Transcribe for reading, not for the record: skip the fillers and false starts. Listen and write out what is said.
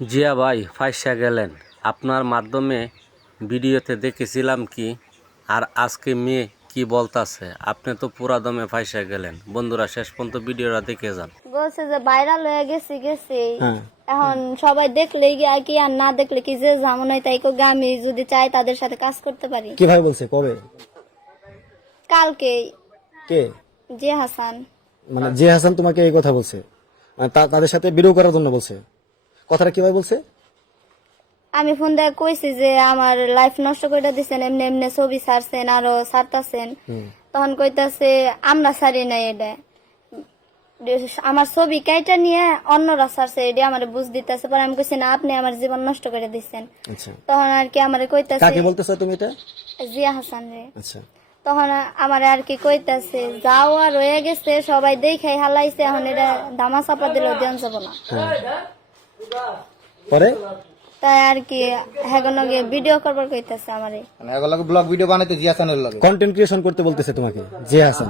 জিয়া ভাই ফাইসা গেলেন। আপনার মাধ্যমে ভিডিওতে দেখেছিলাম কি, আর আজকে মেয়ে কি বলতাছে, আপনি তো পুরা দমে ফাইসা গেলেন। বন্ধুরা শেষ পর্যন্ত ভিডিওটা দেখে যান। বলছে যে ভাইরাল হয়ে গেছি এখন সবাই দেখলে কি আর না দেখলে কি যে যেমন হয় তাই কো আমি যদি চাই তাদের সাথে কাজ করতে পারি। কিভাবে বলছে? কবে? কালকে কে? যে হাসান। মানে যে হাসান তোমাকে এই কথা বলছে? মানে তাদের সাথে ভিডিও করার জন্য বলছে? কথাটা কিভাবে বলছে? আমি ফোন দিয়ে কইছি যে আমার লাইফ নষ্ট করে দিচ্ছেন, এমনি এমনি ছবি ছাড়ছেন আরো ছাড়তাছেন। তখন কইতাছে আমরা ছাড়ি নাই, এটা আমার ছবি কাইটা নিয়ে অন্যরা ছাড়ছে, এটা আমার বুঝ দিতেছে। পরে আমি কইছি না, আপনি আমার জীবন নষ্ট করে দিচ্ছেন। আচ্ছা, তখন আর কি আমার কইতাছে, কাকে বলতেছো তুমি এটা? জিয়া হাসান রে। আচ্ছা, তখন আমার আর কি কইতাছে যাও আর রয়ে গেছে, সবাই দেখাই হালাইছে, এখন এটা দামা চাপা দিলেও দেন যাব না। পরে তাই আর কি হেগনগে ভিডিও করবার কইতাছে আমারে, মানে এগুলো ব্লগ ভিডিও বানাইতে জিয়া চ্যানেল লাগে কন্টেন্ট ক্রিয়েশন করতে বলতেছে তোমাকে যে হাসান।